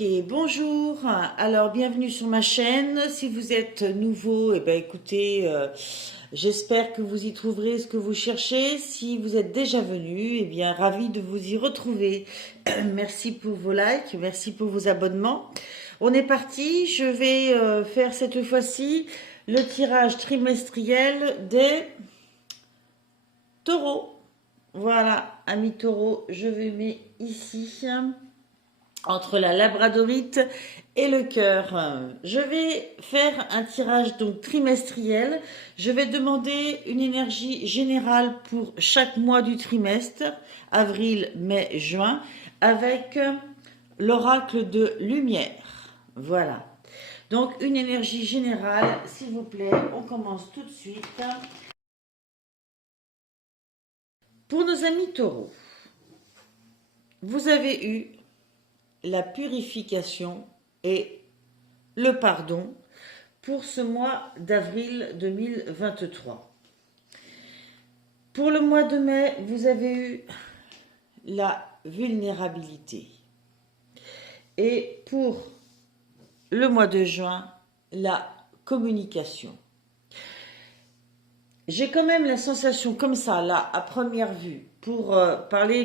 Ok, bonjour. Alors, bienvenue sur ma chaîne. Si vous êtes nouveau, eh ben, écoutez, j'espère que vous y trouverez ce que vous cherchez. Si vous êtes déjà venu, eh bien, ravi de vous y retrouver. Merci pour vos likes, merci pour vos abonnements. On est parti. Je vais faire cette fois-ci le tirage trimestriel des taureaux. Voilà, amis taureaux, je vais mettre ici entre la labradorite et le cœur. Je vais faire un tirage donc trimestriel. Je vais demander une énergie générale pour chaque mois du trimestre, avril, mai, juin, avec l'oracle de lumière. Voilà. Donc une énergie générale, s'il vous plaît, on commence tout de suite. Pour nos amis taureaux, vous avez eu la purification et le pardon pour ce mois d'avril 2023. Pour le mois de mai, vous avez eu la vulnérabilité. Et pour le mois de juin, la communication. J'ai quand même la sensation comme ça, là, à première vue, pour parler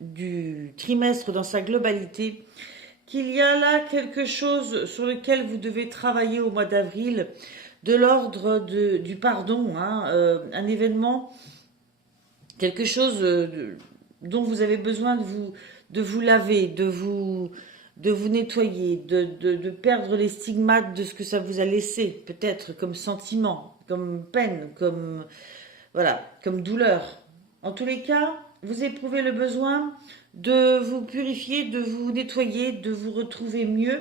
du trimestre dans sa globalité, qu'il y a là quelque chose sur lequel vous devez travailler au mois d'avril, de l'ordre du pardon, hein, un événement, quelque chose dont vous avez besoin de vous laver, de vous nettoyer, de perdre les stigmates de ce que ça vous a laissé, peut-être comme sentiment, comme peine, comme, voilà, comme douleur. En tous les cas, vous éprouvez le besoin de vous purifier, de vous nettoyer, de vous retrouver mieux,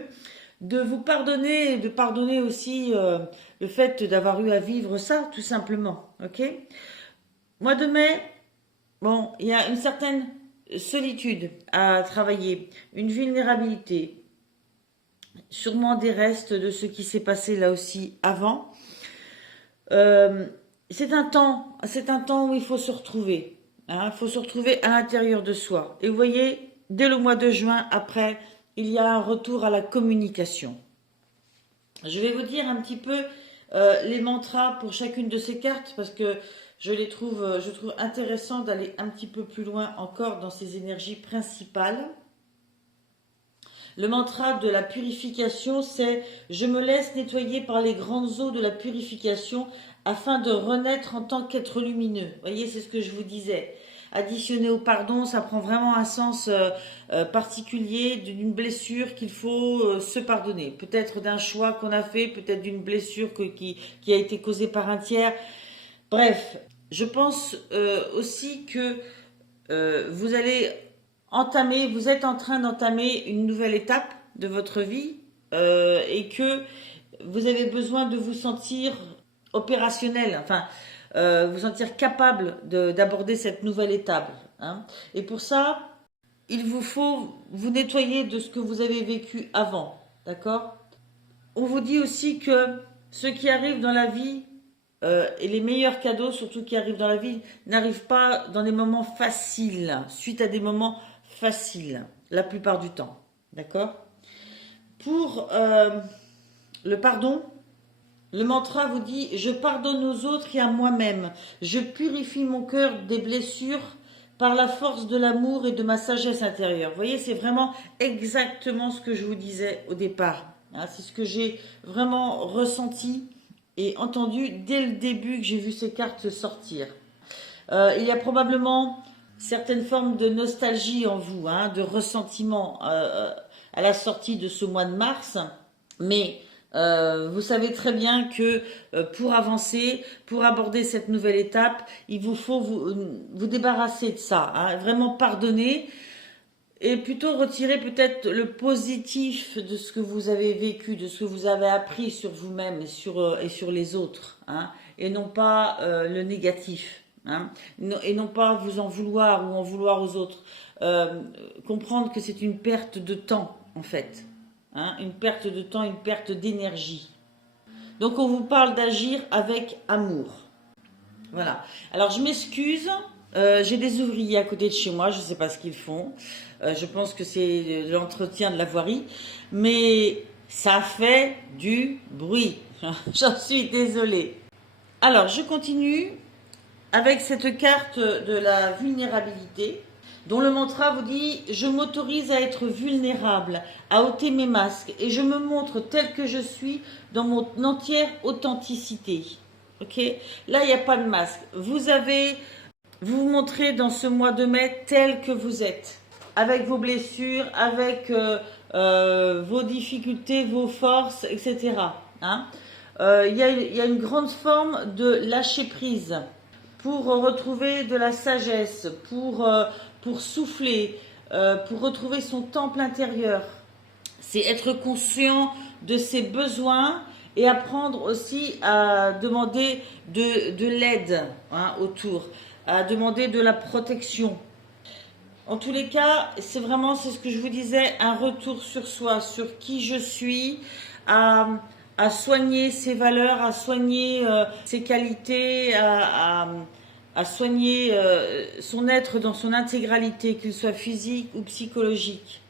de vous pardonner et de pardonner aussi le fait d'avoir eu à vivre ça, tout simplement. Ok? Mois de mai, bon, il y a une certaine solitude à travailler, une vulnérabilité, sûrement des restes de ce qui s'est passé là aussi avant. Euh, c'est un temps où il faut se retrouver. Hein, il faut se retrouver à l'intérieur de soi. Et vous voyez, dès le mois de juin, après, il y a un retour à la communication. Je vais vous dire un petit peu les mantras pour chacune de ces cartes parce que je trouve intéressant d'aller un petit peu plus loin encore dans ces énergies principales. Le mantra de la purification, c'est « Je me laisse nettoyer par les grandes eaux de la purification afin de renaître en tant qu'être lumineux. » Vous voyez, c'est ce que je vous disais. Additionné au pardon, ça prend vraiment un sens particulier d'une blessure qu'il faut se pardonner. Peut-être d'un choix qu'on a fait, peut-être d'une blessure qui a été causée par un tiers. Bref, je pense aussi que vous allez vous êtes en train d'entamer une nouvelle étape de votre vie et que vous avez besoin de vous sentir opérationnel, enfin, vous sentir capable d'aborder cette nouvelle étape. Hein. Et pour ça, il vous faut vous nettoyer de ce que vous avez vécu avant, d'accord? On vous dit aussi que ce qui arrive dans la vie et les meilleurs cadeaux, surtout qui arrivent dans la vie, n'arrivent pas dans des moments faciles, suite à des moments faciles, la plupart du temps. D'accord? Pour le pardon, le mantra vous dit « Je pardonne aux autres et à moi-même. Je purifie mon cœur des blessures par la force de l'amour et de ma sagesse intérieure. » Vous voyez, c'est vraiment exactement ce que je vous disais au départ. Hein, c'est ce que j'ai vraiment ressenti et entendu dès le début que j'ai vu ces cartes sortir. Il y a probablement certaines formes de nostalgie en vous, hein, de ressentiment à la sortie de ce mois de mars, mais vous savez très bien que pour avancer, pour aborder cette nouvelle étape, il vous faut vous débarrasser de ça, hein, vraiment pardonner et plutôt retirer peut-être le positif de ce que vous avez vécu, de ce que vous avez appris sur vous-même et sur les autres, hein, et non pas le négatif. Hein, et non pas vous en vouloir ou en vouloir aux autres. Comprendre que c'est une perte de temps, en fait. Hein, une perte de temps, une perte d'énergie. Donc on vous parle d'agir avec amour. Voilà. Alors je m'excuse, J'ai des ouvriers à côté de chez moi, je ne sais pas ce qu'ils font. Je pense que c'est l'entretien de la voirie. Mais ça fait du bruit. J'en suis désolée. Alors, je continue avec cette carte de la vulnérabilité, dont le mantra vous dit: je m'autorise à être vulnérable, à ôter mes masques, et je me montre tel que je suis dans mon entière authenticité. Ok? Là, il n'y a pas de masque. Vous vous montrez dans ce mois de mai tel que vous êtes, avec vos blessures, avec vos difficultés, vos forces, etc. Hein. Il y a une grande forme de lâcher prise pour retrouver de la sagesse, pour souffler, pour retrouver son temple intérieur. C'est être conscient de ses besoins et apprendre aussi à demander de l'aide, hein, autour, à demander de la protection. En tous les cas, c'est ce que je vous disais, un retour sur soi, sur qui je suis, à, à soigner ses valeurs, à soigner ses qualités, à soigner son être dans son intégralité, qu'il soit physique ou psychologique.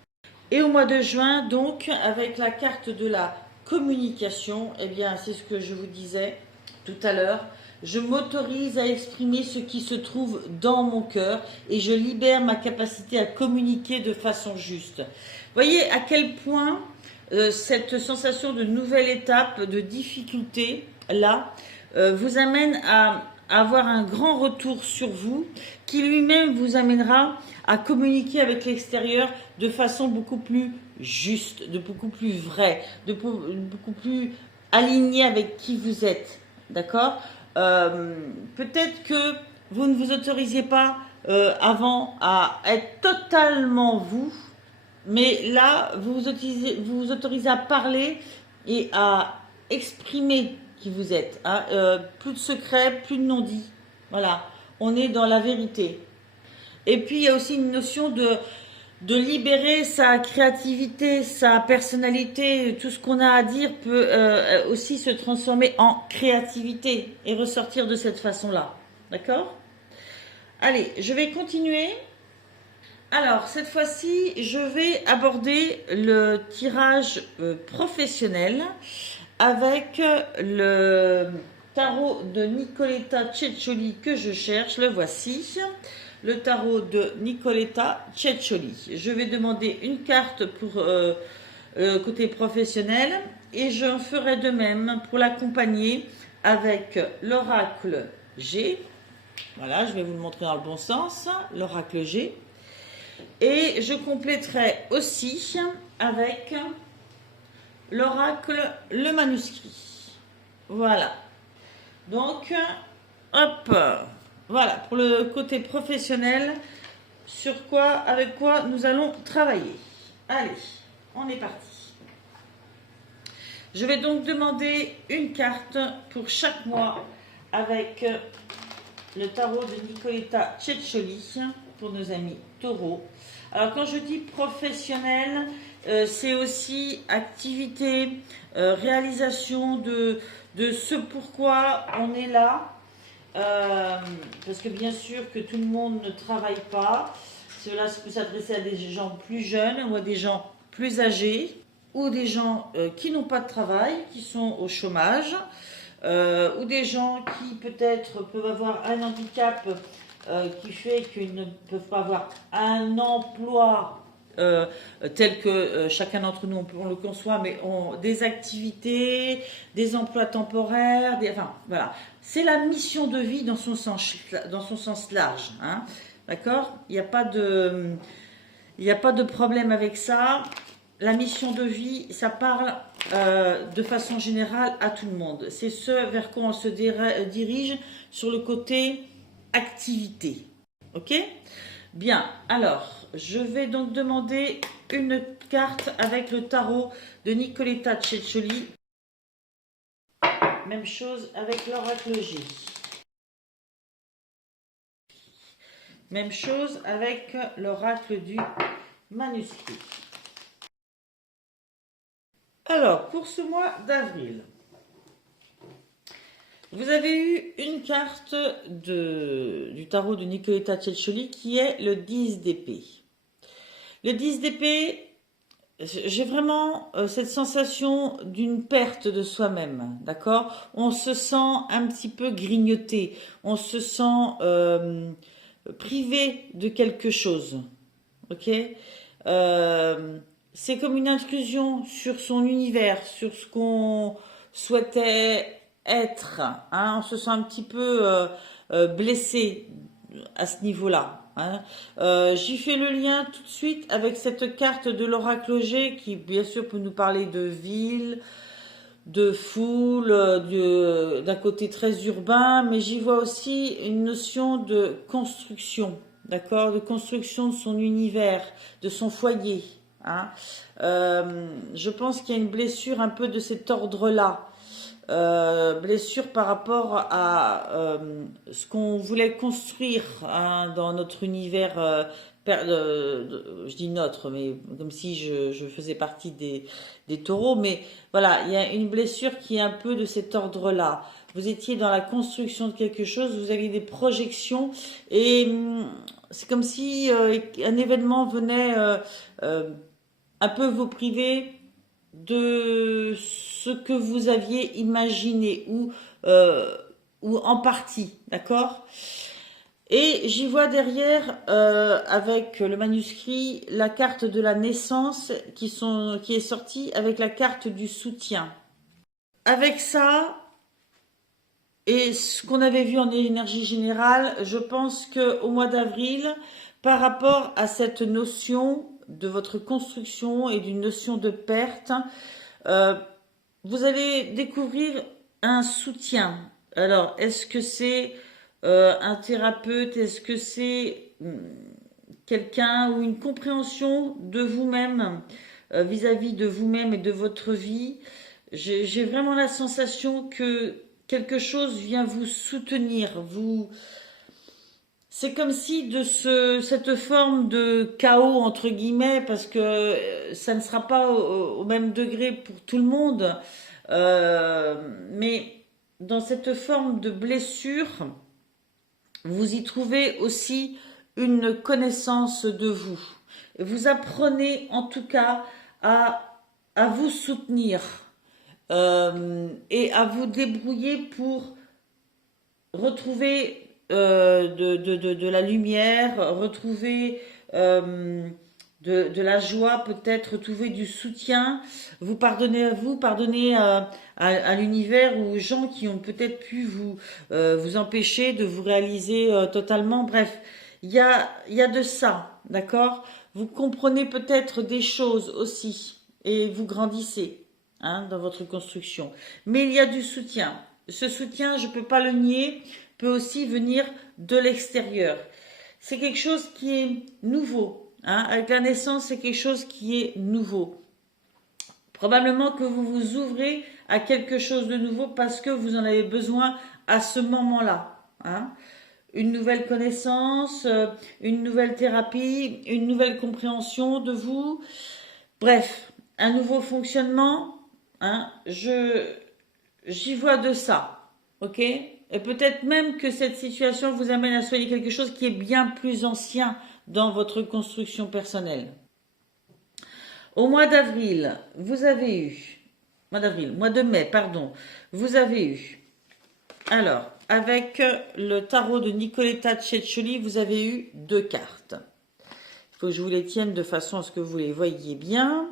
Et au mois de juin, donc, avec la carte de la communication, eh bien, c'est ce que je vous disais tout à l'heure. Je m'autorise à exprimer ce qui se trouve dans mon cœur et je libère ma capacité à communiquer de façon juste. Voyez à quel point cette sensation de nouvelle étape, de difficulté, là, vous amène à avoir un grand retour sur vous qui lui-même vous amènera à communiquer avec l'extérieur de façon beaucoup plus juste, de beaucoup plus vraie, de beaucoup plus alignée avec qui vous êtes. D'accord? Peut-être que vous ne vous autorisiez pas avant à être totalement vous, mais là, vous vous autorisez à parler et à exprimer qui vous êtes. Hein. Plus de secrets, plus de non-dits. Voilà, on est dans la vérité. Et puis, il y a aussi une notion de libérer sa créativité, sa personnalité. Tout ce qu'on a à dire peut aussi se transformer en créativité et ressortir de cette façon-là. D'accord? Allez, je vais continuer. Alors, cette fois-ci, je vais aborder le tirage professionnel avec le tarot de Nicoletta Ceccioli que je cherche. Le voici. Le tarot de Nicoletta Ceccioli. Je vais demander une carte pour côté professionnel et j'en ferai de même pour l'accompagner avec l'oracle G. Voilà, je vais vous le montrer dans le bon sens. L'oracle G. Et je compléterai aussi avec l'oracle le manuscrit. Voilà. Donc, hop, voilà, pour le côté professionnel, avec quoi nous allons travailler. Allez, on est parti. Je vais donc demander une carte pour chaque mois avec le tarot de Nicoletta Ceccioli pour nos amis taureaux. Alors quand je dis professionnel, c'est aussi activité, réalisation de ce pourquoi on est là. Parce que bien sûr que tout le monde ne travaille pas. Cela peut s'adresser à des gens plus jeunes ou à des gens plus âgés ou des gens qui n'ont pas de travail, qui sont au chômage, ou des gens qui peut-être peuvent avoir un handicap qui fait qu'ils ne peuvent pas avoir un emploi tel que chacun d'entre nous on le conçoit, mais ont des activités, des emplois temporaires, enfin voilà. C'est la mission de vie dans son sens large. Hein. D'accord? Il n'y a pas de problème avec ça. La mission de vie, ça parle de façon générale à tout le monde. C'est ce vers quoi on se dirige sur le côté activité. Ok? Bien, alors, je vais donc demander une carte avec le tarot de Nicoletta Ceccioli. Même chose avec l'oracle G. Même chose avec l'oracle du manuscrit. Alors, pour ce mois d'avril, Vous avez eu une carte du tarot de Nicoletta Ceccioli qui est le 10 d'épée. Le 10 d'épée, j'ai vraiment cette sensation d'une perte de soi-même, d'accord? On se sent un petit peu grignoté, on se sent privé de quelque chose, ok? C'est comme une intrusion sur son univers, sur ce qu'on souhaitait être, hein. On se sent un petit peu blessé à ce niveau-là, hein. J'y fais le lien tout de suite avec cette carte de l'oracle Auger qui bien sûr peut nous parler de ville, de foule, d'un côté très urbain, mais j'y vois aussi une notion de construction, d'accord, de construction de son univers, de son foyer, hein. Je pense qu'il y a une blessure un peu de cet ordre-là. Blessure par rapport à ce qu'on voulait construire, hein, dans notre univers, je dis notre, mais comme si je faisais partie des taureaux, mais voilà, il y a une blessure qui est un peu de cet ordre-là. Vous étiez dans la construction de quelque chose, vous aviez des projections, et c'est comme si un événement venait euh, un peu vous priver de ce que vous aviez imaginé ou en partie, d'accord? Et j'y vois derrière, avec le manuscrit, la carte de la naissance qui est sortie avec la carte du soutien. Avec ça, et ce qu'on avait vu en énergie générale, je pense qu'au mois d'avril, par rapport à cette notion de votre construction et d'une notion de perte, euh, vous allez découvrir un soutien. Alors, est-ce que c'est un thérapeute? Est-ce que c'est quelqu'un ou une compréhension de vous-même, vis-à-vis de vous-même et de votre vie? J'ai vraiment la sensation que quelque chose vient vous soutenir, vous. C'est comme si cette forme de chaos, entre guillemets, parce que ça ne sera pas au même degré pour tout le monde, mais dans cette forme de blessure, vous y trouvez aussi une connaissance de vous. Vous apprenez en tout cas à vous soutenir, et à vous débrouiller pour retrouver de la lumière, retrouver de la joie, peut-être retrouver du soutien, vous pardonnez à vous, pardonnez à l'univers ou aux gens qui ont peut-être pu vous empêcher de vous réaliser totalement. Bref, il y a de ça, d'accord? Vous comprenez peut-être des choses aussi et vous grandissez, hein, dans votre construction. Mais il y a du soutien. Ce soutien, je ne peux pas le nier, peut aussi venir de l'extérieur. C'est quelque chose qui est nouveau, hein. Avec la naissance, c'est quelque chose qui est nouveau. Probablement que vous vous ouvrez à quelque chose de nouveau parce que vous en avez besoin à ce moment-là, hein. Une nouvelle connaissance, une nouvelle thérapie, une nouvelle compréhension de vous. Bref, un nouveau fonctionnement, hein. J'y vois de ça, ok? Et peut-être même que cette situation vous amène à soigner quelque chose qui est bien plus ancien dans votre construction personnelle. Au mois d'avril, vous avez eu, mois de mai, pardon, vous avez eu, alors, avec le tarot de Nicoletta Ceccioli, vous avez eu deux cartes. Il faut que je vous les tienne de façon à ce que vous les voyiez bien.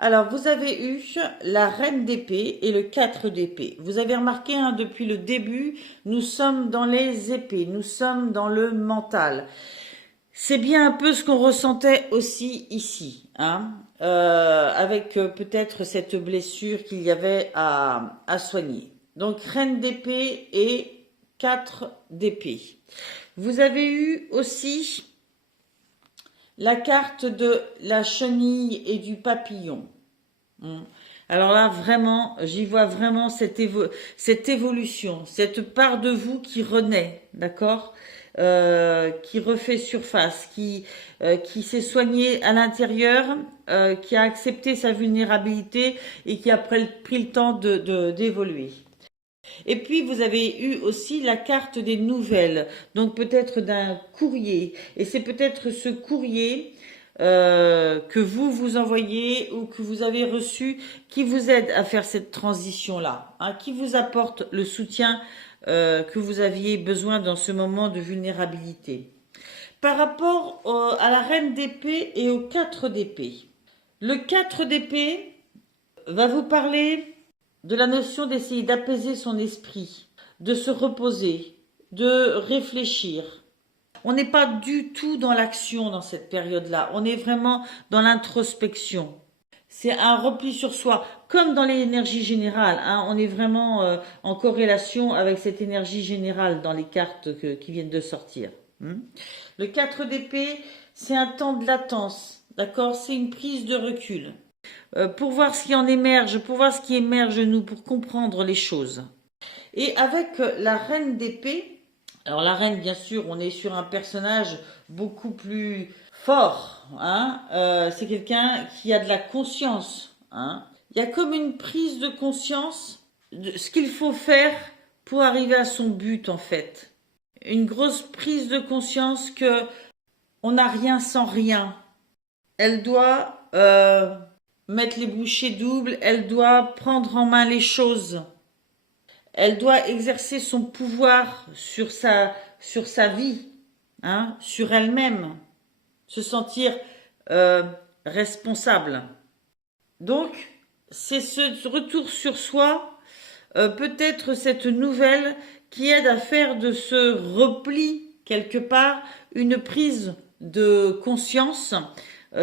Alors, vous avez eu la reine d'épée et le 4 d'épée. Vous avez remarqué, hein, depuis le début, nous sommes dans les épées, nous sommes dans le mental. C'est bien un peu ce qu'on ressentait aussi ici, hein, avec peut-être cette blessure qu'il y avait à soigner. Donc, reine d'épée et 4 d'épée. Vous avez eu aussi la carte de la chenille et du papillon. Alors là, vraiment, j'y vois vraiment cette évolution, cette part de vous qui renaît, d'accord, qui refait surface, qui s'est soignée à l'intérieur, qui a accepté sa vulnérabilité et qui a pris le temps d'évoluer. Et puis, vous avez eu aussi la carte des nouvelles, donc peut-être d'un courrier. Et c'est peut-être ce courrier que vous envoyez ou que vous avez reçu qui vous aide à faire cette transition-là, hein, qui vous apporte le soutien que vous aviez besoin dans ce moment de vulnérabilité. Par rapport à la reine d'épée et au 4 d'épée. Le 4 d'épée va vous parler de la notion d'essayer d'apaiser son esprit, de se reposer, de réfléchir. On n'est pas du tout dans l'action dans cette période-là, on est vraiment dans l'introspection. C'est un repli sur soi, comme dans l'énergie générale, hein, on est vraiment en corrélation avec cette énergie générale dans les cartes qui viennent de sortir. Le 4 d'épée, c'est un temps de latence, d'accord? C'est une prise de recul. Pour voir ce qui en émerge, pour voir ce qui émerge de nous, pour comprendre les choses. Et avec la reine d'épée, alors la reine, bien sûr, on est sur un personnage beaucoup plus fort, hein, c'est quelqu'un qui a de la conscience, hein. Il y a comme une prise de conscience de ce qu'il faut faire pour arriver à son but, en fait. Une grosse prise de conscience que on n'a rien sans rien. Elle doit mettre les bouchées doubles, elle doit prendre en main les choses. Elle doit exercer son pouvoir sur sa vie, hein, sur elle-même, se sentir responsable. Donc, c'est ce retour sur soi, peut-être cette nouvelle qui aide à faire de ce repli, quelque part, une prise de conscience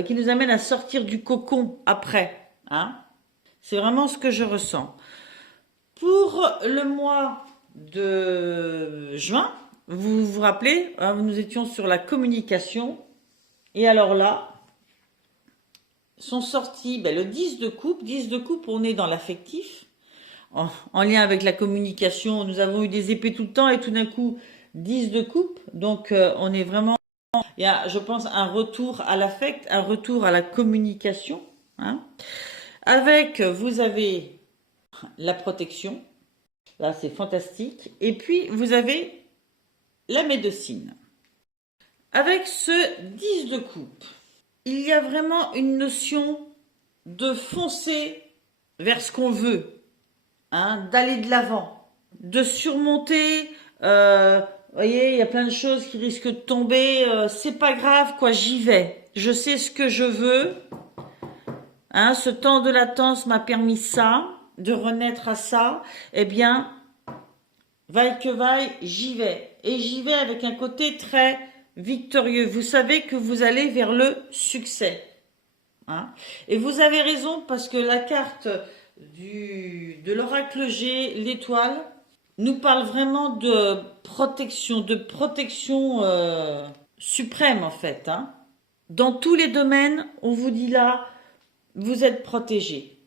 qui nous amène à sortir du cocon après. Hein. C'est vraiment ce que je ressens. Pour le mois de juin, vous vous rappelez, hein, nous étions sur la communication. Et alors là, sont sortis le 10 de coupe. 10 de coupe, on est dans l'affectif. En lien avec la communication, nous avons eu des épées tout le temps et tout d'un coup, 10 de coupe. Donc, on est vraiment... Il y a, je pense, un retour à l'affect, un retour à la communication. Hein. Avec, vous avez la protection. Là, c'est fantastique. Et puis, vous avez la médecine. Avec ce 10 de coupe, il y a vraiment une notion de foncer vers ce qu'on veut. Hein, d'aller de l'avant, de surmonter, vous voyez, il y a plein de choses qui risquent de tomber, c'est pas grave quoi, j'y vais, je sais ce que je veux, hein, ce temps de latence m'a permis ça, de renaître à ça, eh bien, vaille que vaille, j'y vais, et j'y vais avec un côté très victorieux, vous savez que vous allez vers le succès, hein, et vous avez raison parce que la carte de l'oracle G, l'étoile, nous parle vraiment de protection suprême en fait. Hein. Dans tous les domaines, on vous dit là, vous êtes protégé.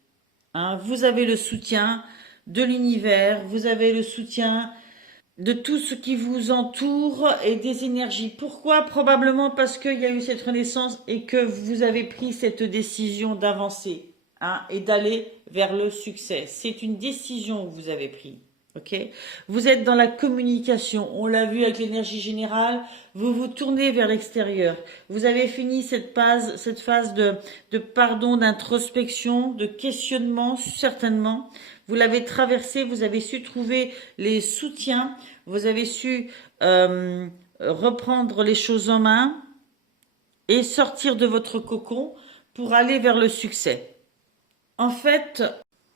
Hein. Vous avez le soutien de l'univers, vous avez le soutien de tout ce qui vous entoure et des énergies. Pourquoi? Probablement parce qu'il y a eu cette renaissance et que vous avez pris cette décision d'avancer. Hein, et d'aller vers le succès. C'est une décision que vous avez prise. Okay, vous êtes dans la communication. On l'a vu avec l'énergie générale. Vous vous tournez vers l'extérieur. Vous avez fini cette phase de pardon, d'introspection, de questionnement, certainement. Vous l'avez traversé. Vous avez su trouver les soutiens. Vous avez su reprendre les choses en main et sortir de votre cocon pour aller vers le succès. En fait,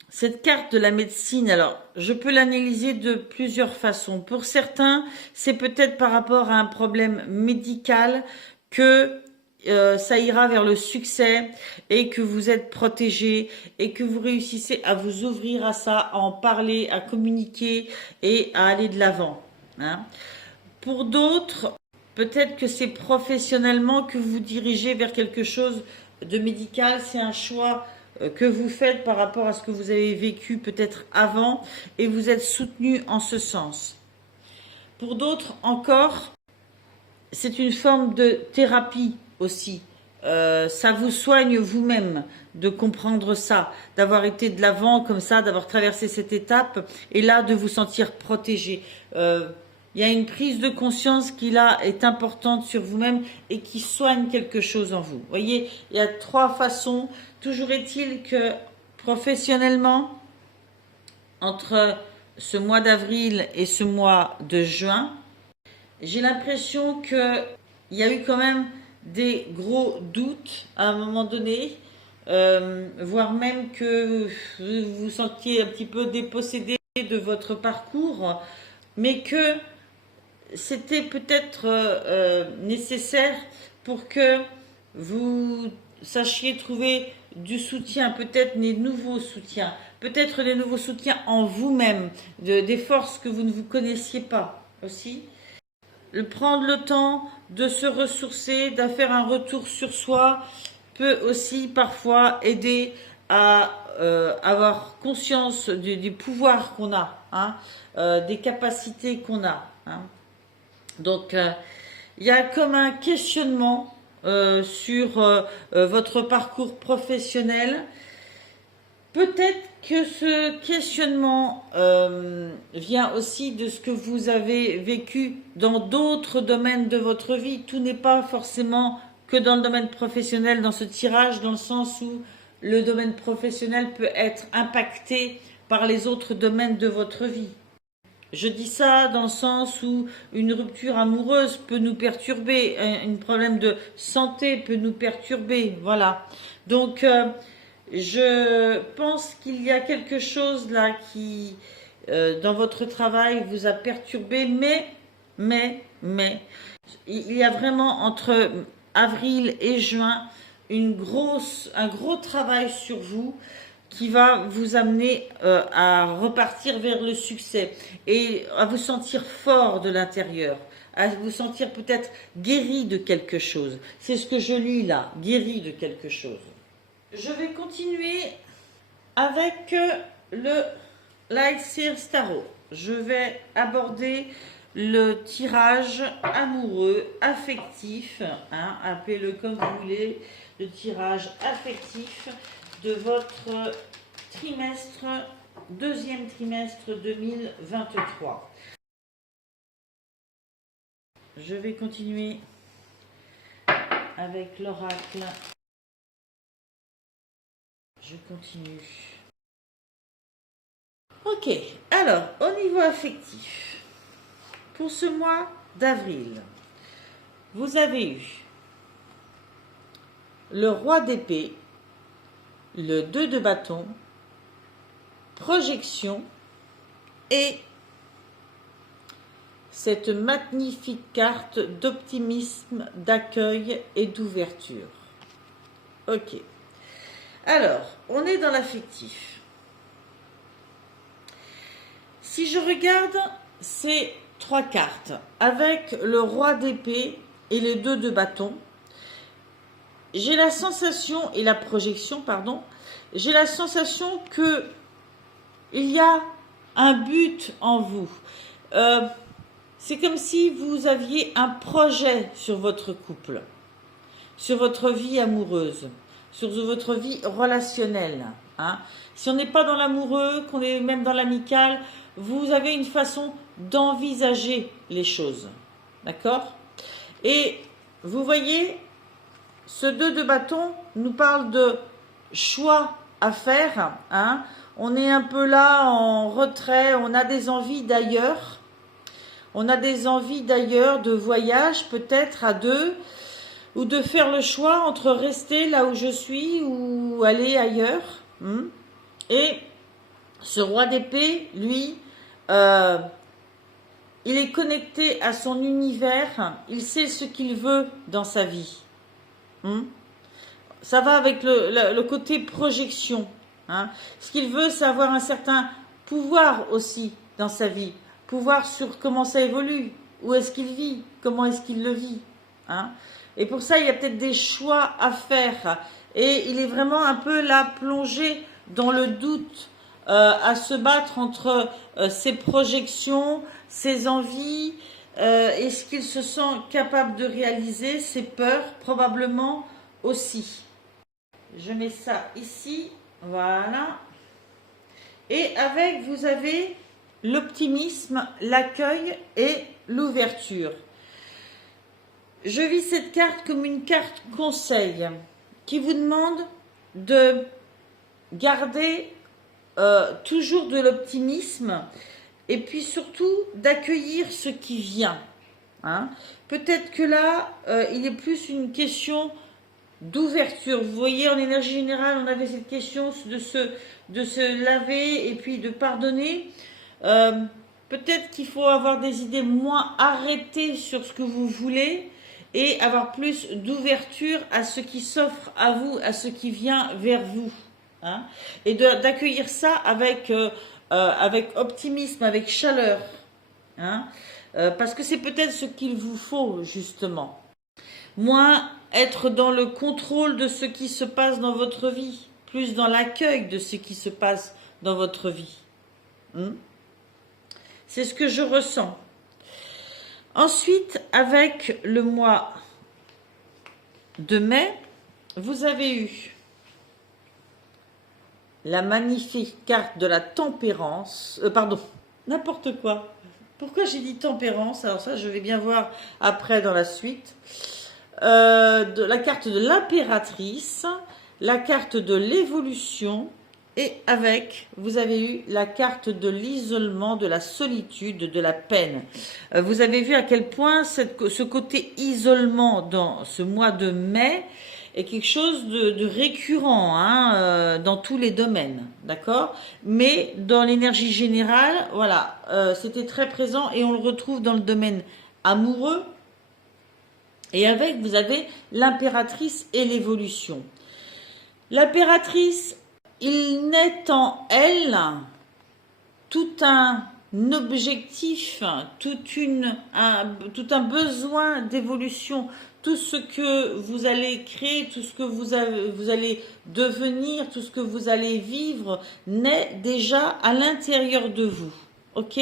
cette carte de la médecine, alors, je peux l'analyser de plusieurs façons. Pour certains, c'est peut-être par rapport à un problème médical que ça ira vers le succès et que vous êtes protégé et que vous réussissez à vous ouvrir à ça, à en parler, à communiquer et à aller de l'avant. Hein. Pour d'autres, peut-être que c'est professionnellement que vous vous dirigez vers quelque chose de médical. C'est un choix que vous faites par rapport à ce que vous avez vécu peut-être avant et vous êtes soutenu en ce sens. Pour d'autres encore, c'est une forme de thérapie aussi ça vous soigne vous-même de comprendre ça, d'avoir été de l'avant comme ça, d'avoir traversé cette étape et là de vous sentir protégé. Il y a une prise de conscience qui là est importante sur vous-même et qui soigne quelque chose en vous. Vous voyez, il y a 3 façons. Toujours est-il que professionnellement, entre ce mois d'avril et ce mois de juin, j'ai l'impression qu'il y a eu quand même des gros doutes à un moment donné, voire même que vous vous sentiez un petit peu dépossédé de votre parcours, mais que c'était peut-être nécessaire pour que vous sachiez trouver du soutien, peut-être des nouveaux soutiens, peut-être des nouveaux soutiens en vous-même, des forces que vous ne vous connaissiez pas aussi. Prendre le temps de se ressourcer, de faire un retour sur soi peut aussi parfois aider à avoir conscience du pouvoir qu'on a, hein, des capacités qu'on a. Hein. Donc, il y a comme un questionnement sur votre parcours professionnel. Peut-être que ce questionnement vient aussi de ce que vous avez vécu dans d'autres domaines de votre vie. Tout n'est pas forcément que dans le domaine professionnel, dans ce tirage, dans le sens où le domaine professionnel peut être impacté par les autres domaines de votre vie. Je dis ça dans le sens où une rupture amoureuse peut nous perturber, un problème de santé peut nous perturber, voilà. Donc, je pense qu'il y a quelque chose là qui, dans votre travail, vous a perturbé, mais, il y a vraiment entre avril et juin un gros travail sur vous qui va vous amener à repartir vers le succès et à vous sentir fort de l'intérieur, à vous sentir peut-être guéri de quelque chose. C'est ce que je lis là, guéri de quelque chose. Je vais continuer avec le Light Seers Tarot. Je vais aborder le tirage amoureux, affectif, hein, appelez-le comme vous voulez, le tirage affectif de votre trimestre, deuxième trimestre 2023. Je vais continuer avec l'oracle. Je continue. Ok, alors, au niveau affectif, pour ce mois d'avril, vous avez eu le roi d'épée, le 2 de bâton, projection et cette magnifique carte d'optimisme, d'accueil et d'ouverture. Ok. Alors, on est dans l'affectif. Si je regarde ces 3 cartes, avec le roi d'épée et le 2 de bâton, j'ai la sensation, et la projection, pardon, j'ai la sensation que il y a un but en vous. C'est comme si vous aviez un projet sur votre couple, sur votre vie amoureuse, sur votre vie relationnelle. Hein. Si on n'est pas dans l'amoureux, qu'on est même dans l'amical, vous avez une façon d'envisager les choses. D'accord? Et vous voyez, ce 2 de bâton nous parle de choix à faire. Hein. On est un peu là en retrait, on a des envies d'ailleurs. On a des envies d'ailleurs de voyage, peut-être à 2, ou de faire le choix entre rester là où je suis ou aller ailleurs. Et ce roi d'épée, lui, il est connecté à son univers, il sait ce qu'il veut dans sa vie. Ça va avec le côté projection. Hein. Ce qu'il veut, c'est avoir un certain pouvoir aussi dans sa vie. Pouvoir sur comment ça évolue, où est-ce qu'il vit, comment est-ce qu'il le vit. Hein. Et pour ça, il y a peut-être des choix à faire. Et il est vraiment un peu là plongé dans le doute, à se battre entre ses projections, ses envies, et ce qu'il se sent capable de réaliser, ses peurs, probablement aussi. Je mets ça ici, voilà. Et avec, vous avez l'optimisme, l'accueil et l'ouverture. Je vis cette carte comme une carte conseil qui vous demande de garder toujours de l'optimisme et puis surtout d'accueillir ce qui vient. Hein. Peut-être que là, il est plus une question d'ouverture. Vous voyez, en énergie générale, on avait cette question de se laver et puis de pardonner. Peut-être qu'il faut avoir des idées moins arrêtées sur ce que vous voulez et avoir plus d'ouverture à ce qui s'offre à vous, à ce qui vient vers vous. Hein, et d'accueillir ça avec optimisme, avec chaleur. Hein, parce que c'est peut-être ce qu'il vous faut, justement. Moins être dans le contrôle de ce qui se passe dans votre vie, plus dans l'accueil de ce qui se passe dans votre vie. C'est ce que je ressens. Ensuite, avec le mois de mai, vous avez eu la magnifique carte de la tempérance. Pardon, n'importe quoi. Pourquoi j'ai dit tempérance? Alors ça, je vais bien voir après dans la suite. De la carte de l'impératrice, la carte de l'évolution, et avec, vous avez eu la carte de l'isolement, de la solitude, de la peine. Vous avez vu à quel point ce côté isolement dans ce mois de mai est quelque chose de récurrent hein, dans tous les domaines, d'accord? Mais dans l'énergie générale, voilà, c'était très présent et on le retrouve dans le domaine amoureux. Et avec, vous avez l'impératrice et l'évolution. L'impératrice, il naît en elle tout un objectif, tout un besoin d'évolution, tout ce que vous allez créer, tout ce que vous allez devenir, tout ce que vous allez vivre, naît déjà à l'intérieur de vous. Ok?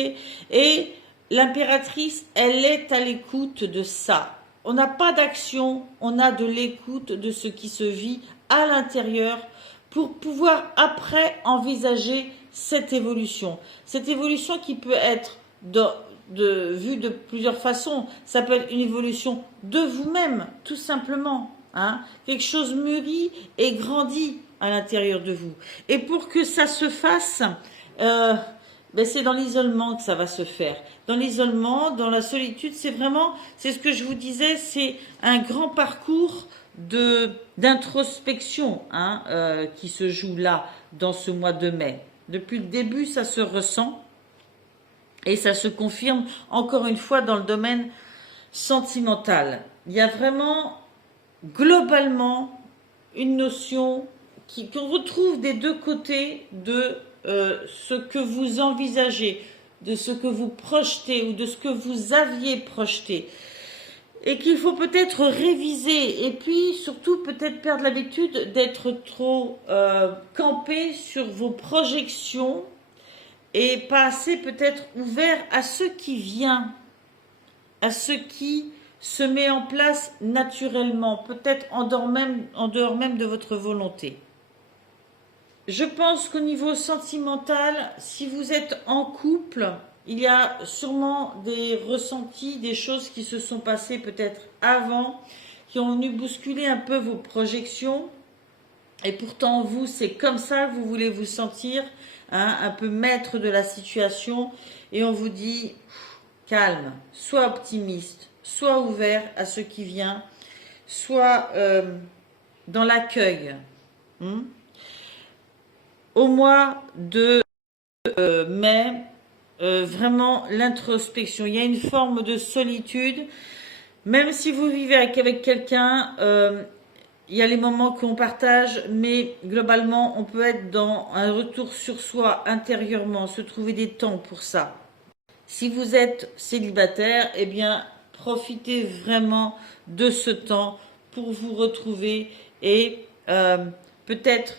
Et l'impératrice, elle est à l'écoute de ça. On n'a pas d'action, on a de l'écoute de ce qui se vit à l'intérieur pour pouvoir après envisager cette évolution. Cette évolution qui peut être vue de plusieurs façons. Ça peut être une évolution de vous-même, tout simplement. Hein. Quelque chose mûrit et grandit à l'intérieur de vous. Et pour que ça se fasse, c'est dans l'isolement que ça va se faire. Dans l'isolement, dans la solitude, c'est ce que je vous disais, c'est un grand parcours d'introspection hein, qui se joue là, dans ce mois de mai. Depuis le début, ça se ressent et ça se confirme encore une fois dans le domaine sentimental. Il y a vraiment, globalement, une notion qu'on retrouve des deux côtés de ce que vous envisagez, de ce que vous projetez ou de ce que vous aviez projeté. Et qu'il faut peut-être réviser et puis surtout peut-être perdre l'habitude d'être trop campé sur vos projections et pas assez peut-être ouvert à ce qui vient, à ce qui se met en place naturellement, peut-être en dehors même de votre volonté. Je pense qu'au niveau sentimental, si vous êtes en couple, il y a sûrement des ressentis, des choses qui se sont passées peut-être avant, qui ont venu bousculer un peu vos projections. Et pourtant, vous, c'est comme ça que vous voulez vous sentir, hein, un peu maître de la situation. Et on vous dit, calme, sois optimiste, sois ouvert à ce qui vient, sois dans l'accueil. Au mois de mai, vraiment l'introspection. Il y a une forme de solitude. Même si vous vivez avec quelqu'un, il y a les moments qu'on partage, mais globalement, on peut être dans un retour sur soi intérieurement, se trouver des temps pour ça. Si vous êtes célibataire, eh bien, profitez vraiment de ce temps pour vous retrouver et peut-être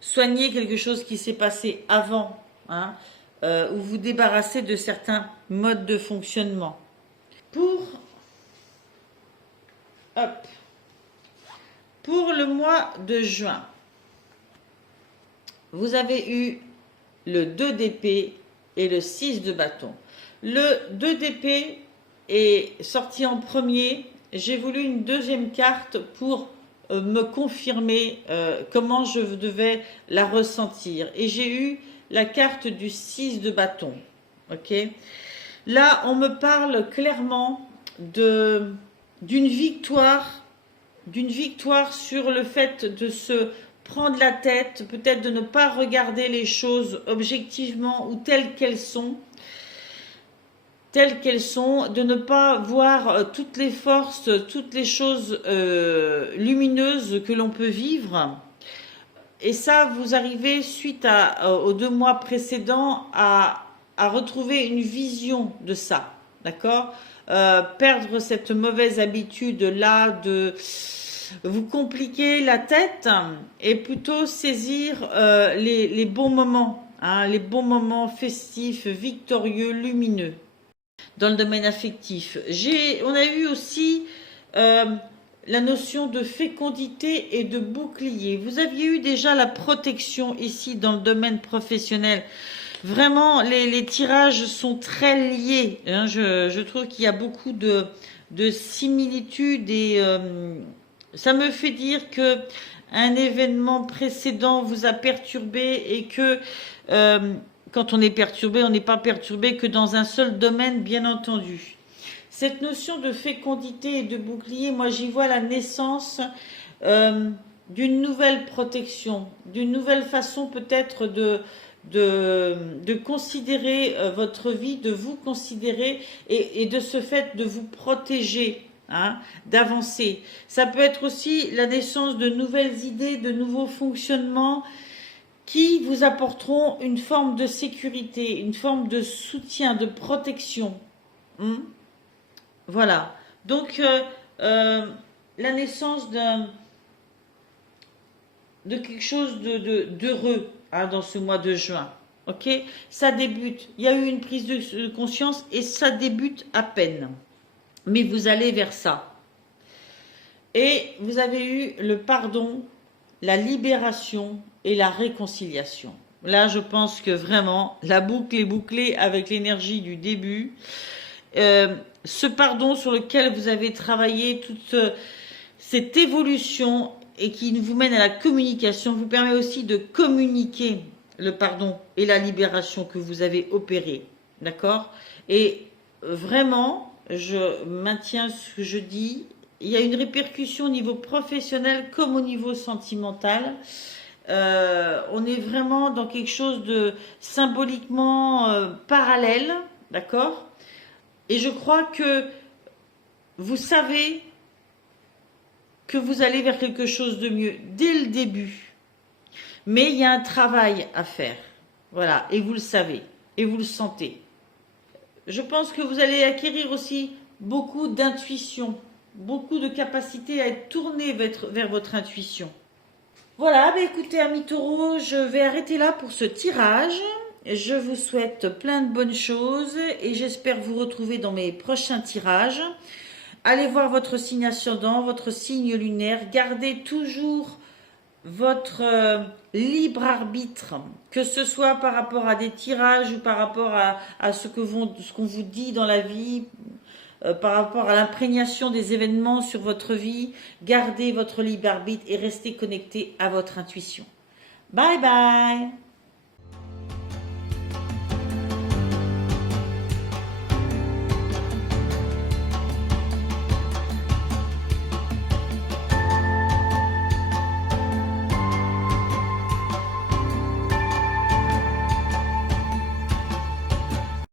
soigner quelque chose qui s'est passé avant, hein, ou vous débarrasser de certains modes de fonctionnement. Pour Pour le mois de juin, vous avez eu le 2 d'épée et le 6 de bâton. Le 2 d'épée est sorti en premier. J'ai voulu une deuxième carte pour me confirmer comment je devais la ressentir. Et j'ai eu la carte du 6 de bâton. Ok. Là, on me parle clairement d'une victoire sur le fait de se prendre la tête, peut-être de ne pas regarder les choses objectivement ou telles qu'elles sont, de ne pas voir toutes les forces, toutes les choses lumineuses que l'on peut vivre. Et ça, vous arrivez, suite aux 2 mois précédents, à retrouver une vision de ça, d'accord? Perdre cette mauvaise habitude-là de vous compliquer la tête et plutôt saisir les bons moments, hein, les bons moments festifs, victorieux, lumineux dans le domaine affectif. On a eu aussi la notion de fécondité et de bouclier. Vous aviez eu déjà la protection ici dans le domaine professionnel. Vraiment, les tirages sont très liés. Hein. Je trouve qu'il y a beaucoup de similitudes et ça me fait dire que un événement précédent vous a perturbé et que quand on est perturbé, on n'est pas perturbé que dans un seul domaine, bien entendu. Cette notion de fécondité et de bouclier, moi j'y vois la naissance d'une nouvelle protection, d'une nouvelle façon peut-être de considérer votre vie, de vous considérer et de ce fait de vous protéger, hein, d'avancer. Ça peut être aussi la naissance de nouvelles idées, de nouveaux fonctionnements qui vous apporteront une forme de sécurité, une forme de soutien, de protection. Voilà. Donc, la naissance de quelque chose d'heureux, hein, dans ce mois de juin. Ok, ça débute. Il y a eu une prise de conscience et ça débute à peine. Mais vous allez vers ça. Et vous avez eu le pardon, la libération et la réconciliation. Là, je pense que vraiment, la boucle est bouclée avec l'énergie du début. Ce pardon sur lequel vous avez travaillé, toute cette évolution et qui vous mène à la communication, vous permet aussi de communiquer le pardon et la libération que vous avez opéré. D'accord? Et vraiment, je maintiens ce que je dis, il y a une répercussion au niveau professionnel comme au niveau sentimental. On est vraiment dans quelque chose de symboliquement parallèle, d'accord? Et je crois que vous savez que vous allez vers quelque chose de mieux dès le début. Mais il y a un travail à faire. Voilà, et vous le savez, et vous le sentez. Je pense que vous allez acquérir aussi beaucoup d'intuition, beaucoup de capacité à être tourné vers votre intuition. Voilà, bah écoutez, amis taureaux, je vais arrêter là pour ce tirage. Je vous souhaite plein de bonnes choses et j'espère vous retrouver dans mes prochains tirages. Allez voir votre signe ascendant, votre signe lunaire. Gardez toujours votre libre arbitre, que ce soit par rapport à des tirages ou par rapport à ce qu'on vous dit dans la vie, par rapport à l'imprégnation des événements sur votre vie. Gardez votre libre arbitre et restez connecté à votre intuition. Bye bye!